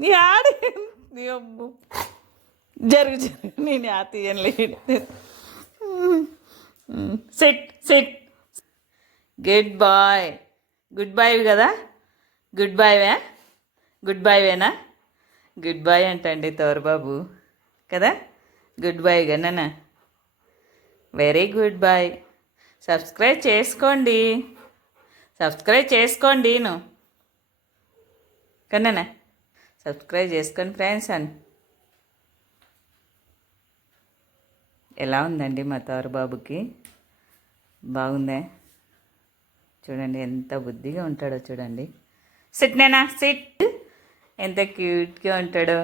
నీ ఆడి నీ అమ్ము జరుగు జరుగు నేను ఆ తీయలేడు. Sit sit. Good boy. Good boy కదా, గుడ్ బాయ్వే, గుడ్ బాయ్వేనా? గుడ్ బాయ్ అంటండి తోరబాబు కదా, గుడ్ బాయ్ గననా. Very good boy. సబ్స్క్రైబ్ చేసుకోండి, సబ్స్క్రైబ్ చేసుకోండి నువ్వు కన్నానా. సబ్స్క్రైబ్ చేసుకోండి ఫ్రెండ్స్ అని. ఎలా ఉందండి మా తోరబాబుకి? బాగుందే? చూడండి ఎంత బుద్ధిగా ఉంటాడో చూడండి. సిట్ నేనా సిట్. ఎంత క్యూట్గా ఉంటాడో.